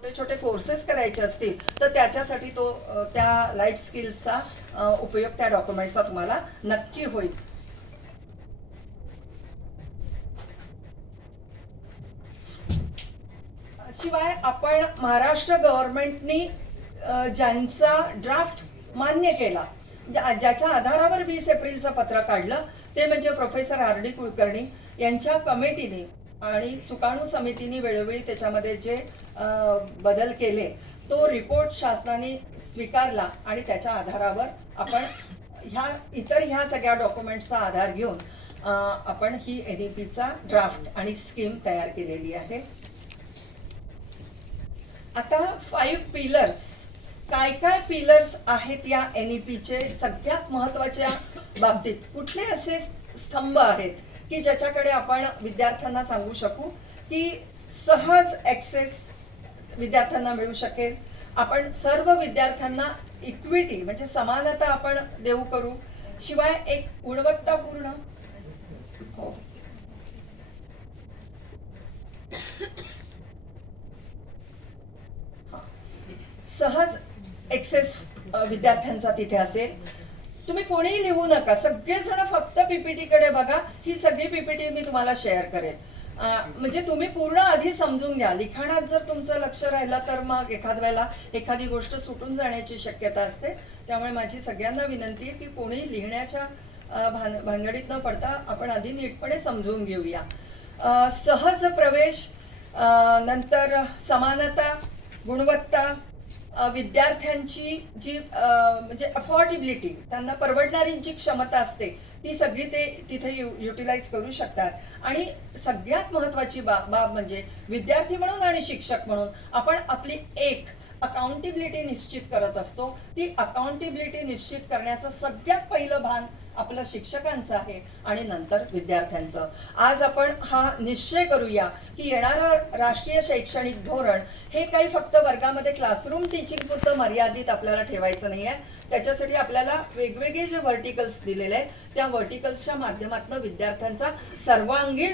छोटे छोटे कोर्सेस करायचे असतील तर त्याच्यासाठी तो त्या लाईफ स्किल्सचा उपयोग त्या डॉक्युमेंटचा तुम्हाला नक्की होईल. शिवाय आपण महाराष्ट्र गव्हर्नमेंटनी ज्यांचा ड्राफ्ट मान्य केला ज्याच्या आधारावर वीस एप्रिलचं पत्र काढलं ते म्हणजे प्रोफेसर आर डी कुलकर्णी यांच्या कमिटीने आणि सुकाणू समितीने वेळोवेळी त्याच्यामध्ये जे बदल केले तो रिपोर्ट शासनाने स्वीकारला आणि त्याच्या आधारावर आपण ह्या इतर ह्या सगळ्या डॉक्युमेंट्सचा आधार घेऊन आपण ही एन ई पीचा ड्राफ्ट आणि स्कीम तयार केलेली आहे. आता फाईव्ह पिलर्स काय काय पिलर्स आहेत या एन ई पीचे सगळ्यात महत्त्वाच्या बाबतीत? कुठले असे स्तंभ आहेत? की ज्याच्याकडे आपण विद्यार्थ्यांना सांगू शकू की सहज ॲक्सेस विद्यार्थ्यांना मिळू शकेल. आपण सर्व विद्यार्थ्यांना इक्विटी म्हणजे समानता आपण देऊ करू. शिवाय एक गुणवत्तापूर्ण हो. सहज एक्सेस विद्यार्थ्यांचा तिथे असेल. तुम्ही कोणीही लिहू नका. सगळेजण फक्त पीपीटीकडे बघा. ही सगळी पीपीटी मी तुम्हाला शेअर करेन. म्हणजे तुम्ही पूर्ण आधी समजून घ्या. लिखाणात जर तुमचं लक्ष राहिलं तर मग एखाद वेळेला एखादी गोष्ट सुटून जाण्याची शक्यता असते. त्यामुळे माझी सगळ्यांना विनंती आहे की कोणी लिहिण्याच्या भान भानगडीत न पडता आपण आधी नीटपणे समजून घेऊया. सहज प्रवेश नंतर समानता गुणवत्ता विद्यार्थ्यांची जी अ, म्हणजे अफोर्डेबिलिटी त्यांना परवडणारी जी क्षमता असते ती सगळी ते तिथे यु युटिलाइज करू शकतात. आणि सगळ्यात महत्वाची बाब बाब म्हणजे विद्यार्थी म्हणून आणि शिक्षक म्हणून आपण आपली एक अकाउंटेबिलिटी निश्चित करत असतो. ती अकाउंटेबिलिटी निश्चित करण्याचं सगळ्यात पहिलं भान आपलं शिक्षकांचं आहे आणि नंतर विद्यार्थ्यांचं. आज आपण हा निश्चय करूया की येणारं राष्ट्रीय शैक्षणिक धोरण हे काही फक्त वर्गामध्ये क्लासरूम टीचिंग पुरतं मर्यादित आपल्याला ठेवायचं नाही आहे त्याच्यासाठी आपल्याला वेगवेगळे जे व्हर्टिकल्स दिलेले आहेत त्या व्हर्टिकल्सच्या माध्यमातून विद्यार्थ्यांचा सर्वांगीण